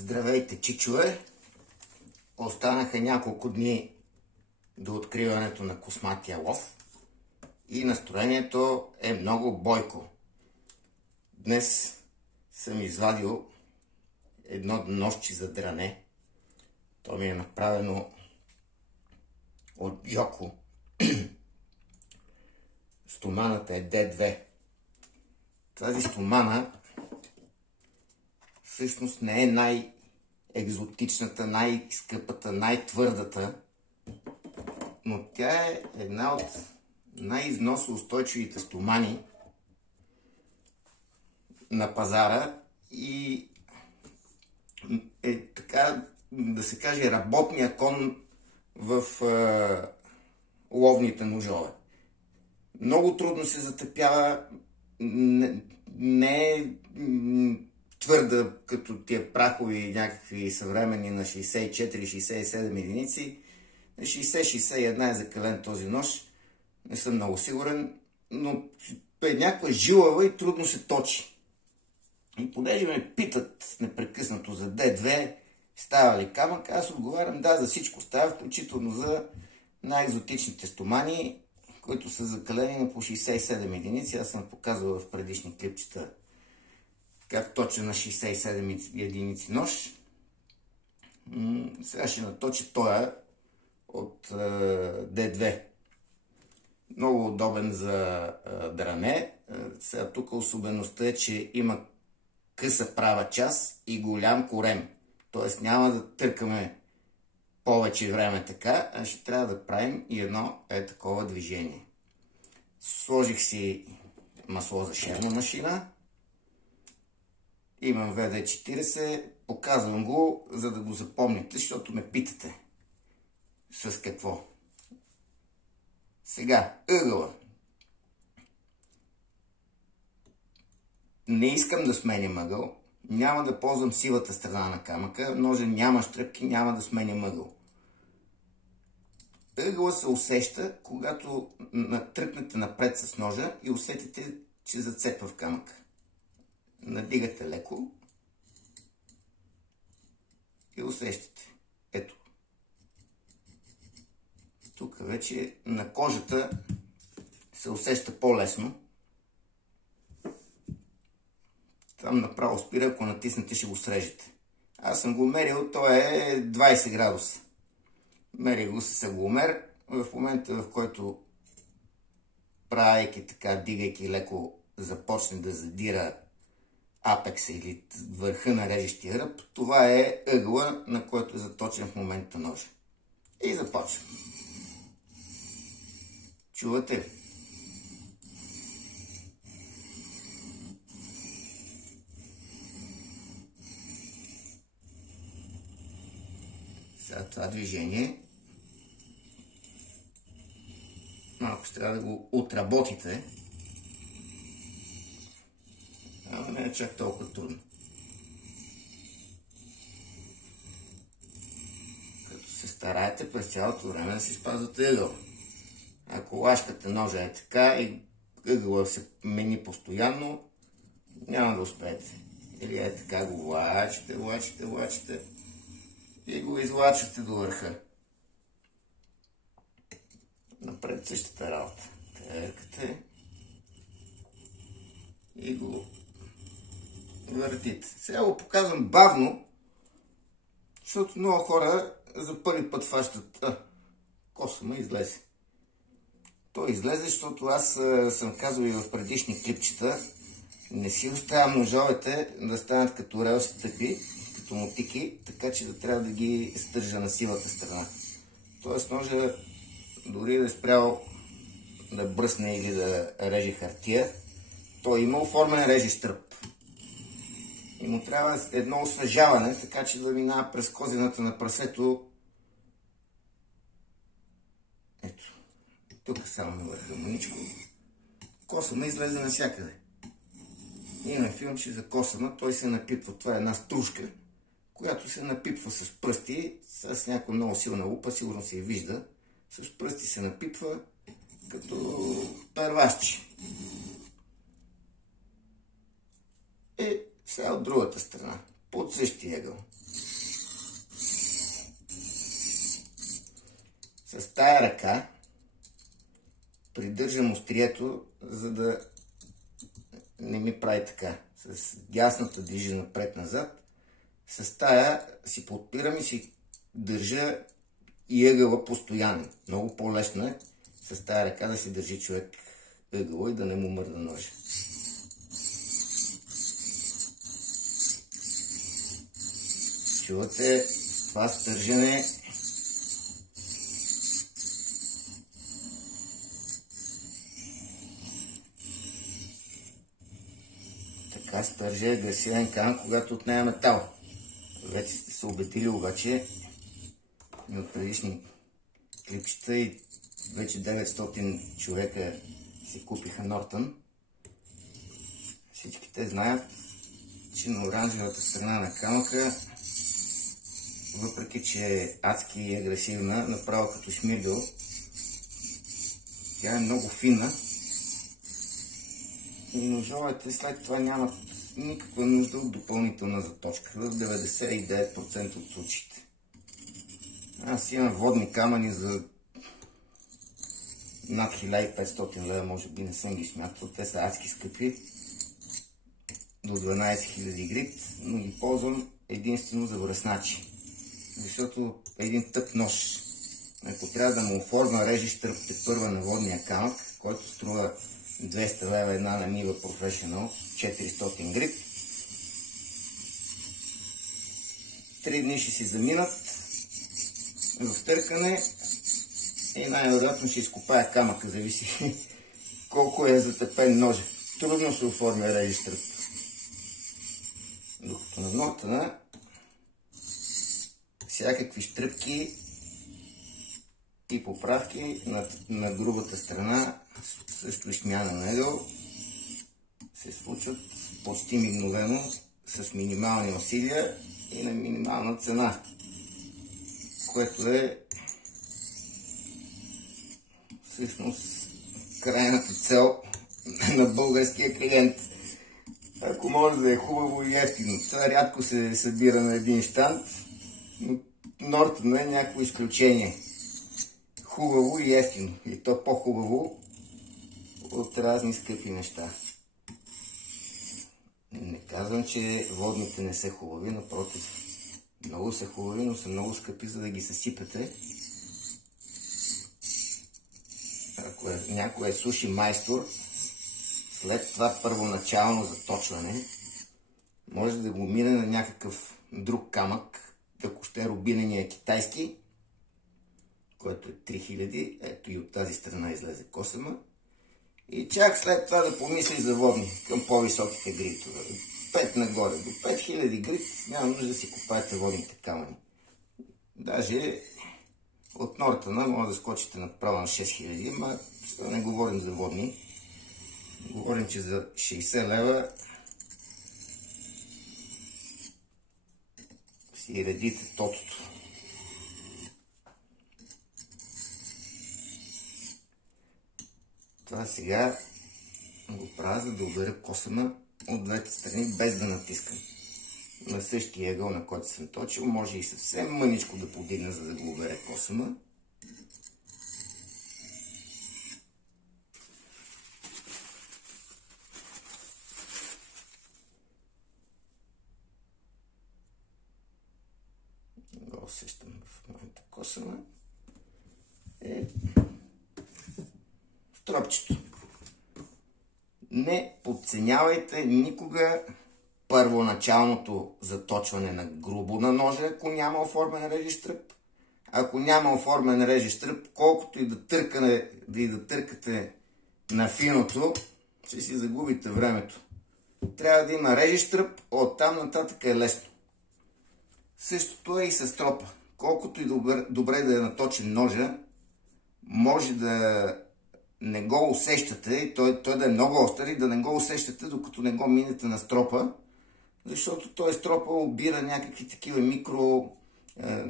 Здравейте, чичове! Останаха няколко дни до откриването на косматия лов и настроението е много бойко. Днес съм извадил едно ножче за дране. То ми е направено от Йоко. Стоманата е D2. Тази стомана всъщност не е най-екзотичната, най-скъпата, най-твърдата, но тя е една от най-износоустойчивите стомани на пазара и е така, да се каже, работния кон в ловните ножове. Много трудно се затъпява, не е твърда като тия прахови някакви съвременни на 64-67 единици. На 60-61 е закален този нож. Не съм много сигурен, но е някаква жилава и трудно се точи. И понеже ме питат непрекъснато за D2, става ли камък, аз отговарям да, за всичко става, включително за най-екзотичните стомани, които са закалени на по 67 единици. Аз съм показвал в предишни клипчета как точно на 67 единици нож. Сега ще наточа тоя от D2. Много удобен за дране. Сега тук особеността е, че има къса права част и голям корем. Тоест няма да търкаме повече време така, а ще трябва да правим и едно такова движение. Сложих си масло за шевна машина. Имам VD40, показвам го, за да го запомните, защото ме питате с какво. Сега, ъгъла. Не искам да сменям ъгъл, няма да ползвам сивата страна на камъка, ножа няма щръпки, няма да сменям ъгъл. Ъгъла се усеща, когато тръкнете напред с ножа и усетите, че зацепва в камъка. Надигате леко и усещате. Ето. Тук вече на кожата се усеща по-лесно. Там направо спира, ако натиснете, ще го срежете. Аз съм го мерил, то е 20 градуса. Мерих го с ъгломер. В момента, в който правейки така, дигайки леко, започне да задира апекса или върха на режещия ръб, това е ъгъла, на който е заточен в момента ножа. И започвам. Чувате ли? Сега това движение малко ще трябва да го отработите, ама не е чак толкова трудно. Като се стараете през цялото време да си спазвате ъгъла. Ако лашкате ножа е така и ъгъла се мени постоянно, няма да успеете. Или е така го влачите и го излачвате до върха. Напред същата работа. Търкате и го въртите. Сега го показвам бавно, защото много хора за първи път фащат. Коса ме излезе. Той излезе, защото аз съм казал и в предишни клипчета, не си оставям ножовете да станат като релси тъпи, като мотики, така че да трябва да ги стържа на сивата страна. Тоест ножа, дори да е спрял да бръсне или да реже хартия, той има оформен режещ тръп. И му трябва едно освежаване, така че да минава през козината на прасето. Ето. Тук само на върха маничко. Косъма излезе навсякъде. Има филмче за косъма, той се напипва. Това е една стружка, която се напипва с пръсти, с някаква много силна лупа, сигурно се и вижда. С пръсти се напипва като первашче. И сега от другата страна, под същия ъгъл. С тая ръка придържам острието, за да не ми прави така. С дясната движа напред-назад. С тая си подпирам и си държа и ъгъла постоянно. Много по-лесно е с тая ръка да си държи човек ъгъла и да не му мърда ножа. Чувате това стържане. Така стържа агресивен камък, когато отнема метал. Вече сте се убедили обаче и от предишни клипчета и вече 900 човека си купиха Нортън. Всички те знаят, че на оранжевата страна на камъка, въпреки че е адски и агресивна, направо като шмиргъл, тя е много финна и ножовете след това нямат никаква нужда от допълнителна заточка в 99% от случаите. Аз имам водни камъни за над 1500 лева, може би не съм ги смятал. Те са адски скъпи, до 12 000 грит, но ги ползвам единствено за връзначи. Защото един тъп нож, ако трябва да му оформя режеш тръпте първа на водния камък, който струва 200 лева една на Нива Professional, 400 грит, 3 дни ще си заминат в търкане и най-вероятно ще изкопая камъка, зависи колко е затъпен ножа. Трудно се оформя режеш тръп. Докато на Нортъна всякакви щръпки и поправки на другата страна, също и смяна на ъгъл, се случват почти мигновено с минимални усилия и на минимална цена, което е всъщност крайната цел на българския клиент. Ако може да е хубаво и ефтино. Това рядко се събира на един щанд, но Нортън е някакво изключение. Хубаво и ефтино. И то по-хубаво от разни скъпи неща. Не казвам, че водните не са хубави, напротив. Много са хубави, но са много скъпи, за да ги съсипете. Ако някой е суши майстор, след това първоначално заточване, може да го мине на някакъв друг камък, ако ще е рубинения китайски, който е 3000, ето и от тази страна излезе косъма, и чак след това да помисли за водни към по-високите гритове. 5 нагоре, до 5000 грит няма нужда да си купаете водните камъни. Даже от Нортъна може да скочите направо на 6000, но не говорим за водни. Говорим, че за 60 лева си редите тотото. Това сега го правя, за да обера косъма от двете страни, без да натискам. На същия ъгъл, на който съм точил, може и съвсем мъничко да подигна, за да го обере косъма. Го усещам в момента косъма. Стропчето. Не подценявайте никога първоначалното заточване на грубо на ножа, ако няма оформен режещ тръп. Ако няма оформен режещ тръп, колкото и да търкате на финото, ще си загубите времето. Трябва да има режещ тръп, оттам нататък е лесно. Същото е и с тропа. Колкото и добре да е наточен ножа, може да не го усещате, и той да е много остър и да не го усещате, докато не го минете на стропа, защото той стропа обира някакви такива микро,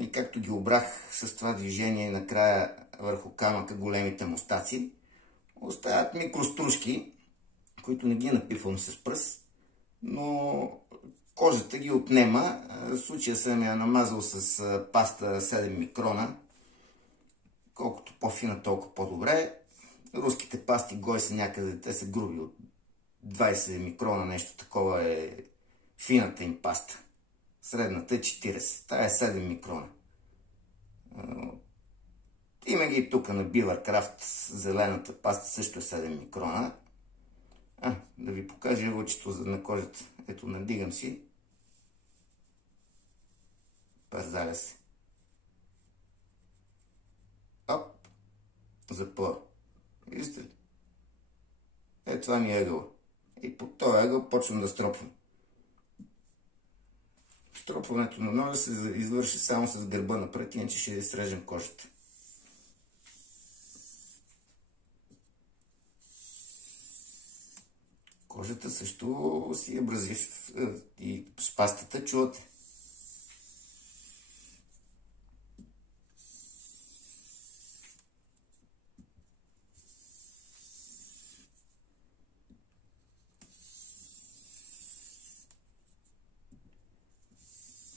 и както ги обрах с това движение накрая върху камъка, големите мустаци, оставят микростружки, които не ги напивам с пръст, но кожата ги отнема. В случая съм я намазал с паста 7 микрона. Колкото по-фина, толкова по-добре. Руските пасти гой са някъде, те са груби от 20 микрона, нещо такова е фината им паста. Средната е 40, тая е 7 микрона. Има ги тук на Beavercraft, зелената паста също е 7 микрона. Да ви покажа лъчето на кожата. Ето, надигам си. Парзаля се. Оп! Запъва. Виждате ли? Това ми е ъгъл. И по този ъгъл почвам да стропвам. Стропването на ножа се извърши само с гърба напред, иначе ще срежем кожата. Кожата също си е бразив и с пастата чувате.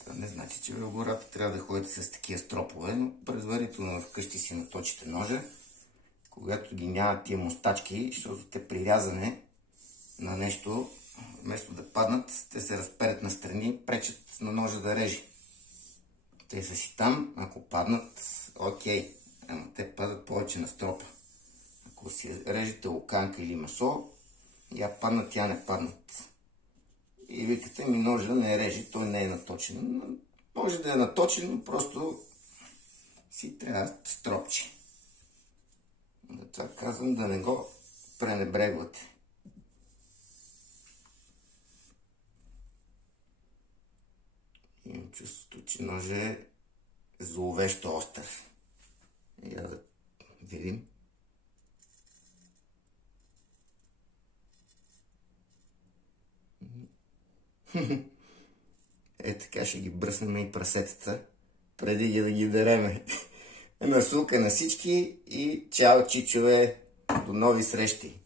Това не значи, че в гората трябва да ходите с такива стропове, но предварително вкъщи си наточите ножа, когато ги няма тия мустачки, защото те при рязане на нещо, вместо да паднат, те се разперят настрани, пречат на ножа да реже. Те са си там, ако паднат, окей, ама те падат повече на стропа. Ако си режете луканка или месо, я паднат, я не паднат. И викате ми, ножа не реже, той не е наточен. Може да е наточен, но просто си трябва да стропче. Това казвам, да не го пренебрегвате. Имам чувството, че ножа е зловещо остър. Я да видим. Така ще ги бръснем и прасетата, преди да ги дереме. Насулка на всички и чао, чичове! До нови срещи!